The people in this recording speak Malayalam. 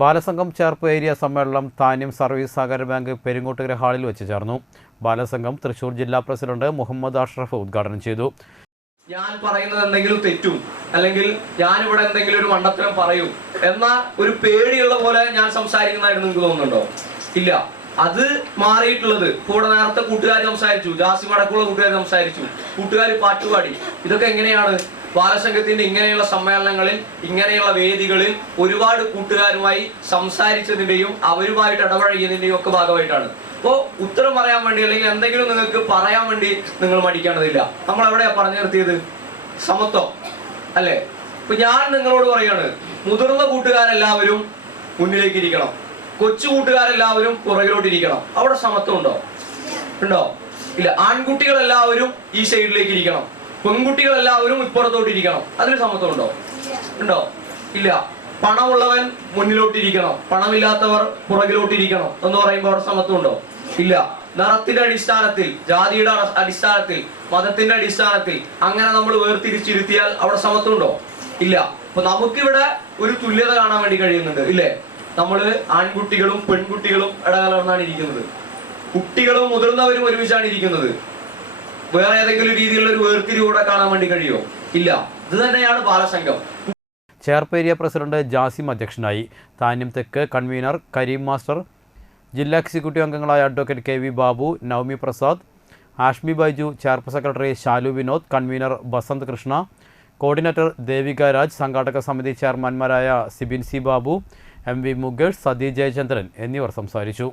ബാലസംഘം ചേർപ്പ് ഏരിയ സമ്മേളനം താന്യം സർവീസ് സഹകരണ ബാങ്ക് പെരിങ്ങോട്ടുകര ഹാളിൽ വെച്ച് ചേർന്നു. ബാലസംഘം തൃശൂർ ജില്ലാ പ്രസിഡന്റ് മുഹമ്മദ് അഷ്റഫ് ഉദ്ഘാടനം ചെയ്തു. ഞാൻ പറയുന്നത് എന്തെങ്കിലും തെറ്റും അല്ലെങ്കിൽ ഞാനിവിടെ എന്തെങ്കിലും ഒരു മണ്ടത്തരം പറയും എന്ന ഒരു പേടിയുള്ള പോലെ ഞാൻ സംസാരിക്കുന്നതായിട്ട് നിങ്ങൾക്ക് തോന്നുന്നുണ്ടോ? ഇല്ല. അത് മാറിയിട്ടുള്ളത് കൂടെ നേരത്തെ കൂട്ടുകാർ സംസാരിച്ചു, ജാസി മടക്കുള്ള കൂട്ടുകാർ സംസാരിച്ചു, കൂട്ടുകാർ പാട്ടുപാടി. ഇതൊക്കെ എങ്ങനെയാണ്? ബാലസംഘത്തിന്റെ ഇങ്ങനെയുള്ള സമ്മേളനങ്ങളിൽ, ഇങ്ങനെയുള്ള വേദികളിൽ ഒരുപാട് കൂട്ടുകാരുമായി സംസാരിച്ചതിന്റെയും അവരുമായിട്ട് ഇടപഴകിയതിന്റെയും ഒക്കെ ഭാഗമായിട്ടാണ്. അപ്പോൾ ഉത്തരം പറയാൻ വേണ്ടി അല്ലെങ്കിൽ എന്തെങ്കിലും നിങ്ങൾക്ക് പറയാൻ വേണ്ടി നിങ്ങൾ മടിക്കേണ്ടതില്ല. നമ്മൾ എവിടെയാ പറഞ്ഞു നിർത്തിയത്? സമത്വം അല്ലേ? ഇപ്പൊ ഞാൻ നിങ്ങളോട് പറയാണ്, മുതിർന്ന കൂട്ടുകാരെല്ലാവരും മുന്നിലേക്ക് ഇരിക്കണം, കൊച്ചു കൂട്ടുകാരെല്ലാവരും പുറകിലോട്ടിരിക്കണം. അവിടെ സമത്വം ഉണ്ടോ? ഉണ്ടോ? ഇല്ല. ആൺകുട്ടികളെല്ലാവരും ഈ സൈഡിലേക്ക് ഇരിക്കണം, പെൺകുട്ടികളെല്ലാവരും ഇപ്പുറത്തോട്ടിരിക്കണം. അതിന് സമത്വം ഉണ്ടോ? ഉണ്ടോ? ഇല്ല. പണമുള്ളവൻ മുന്നിലോട്ടിരിക്കണം, പണമില്ലാത്തവർ പുറകിലോട്ടിരിക്കണം എന്ന് പറയുമ്പോൾ അവിടെ സമത്വം ഉണ്ടോ? ഇല്ല. നിറത്തിന്റെ അടിസ്ഥാനത്തിൽ, ജാതിയുടെ അടിസ്ഥാനത്തിൽ, മതത്തിന്റെ അടിസ്ഥാനത്തിൽ അങ്ങനെ നമ്മൾ വേർതിരിച്ചിരുത്തിയാൽ അവിടെ സമത്വം ഉണ്ടോ? ഇല്ല. അപ്പൊ നമുക്കിവിടെ ഒരു തുല്യത കാണാൻ വേണ്ടി കഴിയുന്നുണ്ട്, ഇല്ലേ? നമ്മള് ആൺകുട്ടികളും പെൺകുട്ടികളും ഇടകലർന്നാണ് ഇരിക്കുന്നത്, കുട്ടികളും മുതിർന്നവരും ഒരുമിച്ചാണ് ഇരിക്കുന്നത്. വേറെ ഏതെങ്കിലും രീതിയിലുള്ള ഒരു വേർതിരിവ് കൂടെ കാണാൻ വേണ്ടി കഴിയുമോ? ഇല്ല. ഇത് തന്നെയാണ് ബാലസംഘം. ചേർപ്പ് ഏരിയ പ്രസിഡന്റ് ജാസിം അധ്യക്ഷനായി. താന്യം തെക്ക് കൺവീനർ കരീം മാസ്റ്റർ, ജില്ലാ എക്സിക്യൂട്ടീവ് അംഗങ്ങളായ advocate K V Babu, Navami Prasad, Ashmi Baiju, Cherpu secretary Shalu Vinod, convener Basanth Krishna, coordinator Devika Raj, സംഘാടക സമിതി ചെയർമാൻമാരായ Sibin C Babu, M V Mukesh, Sathi Jayachandran എന്നിവർ സംസാരിച്ചു.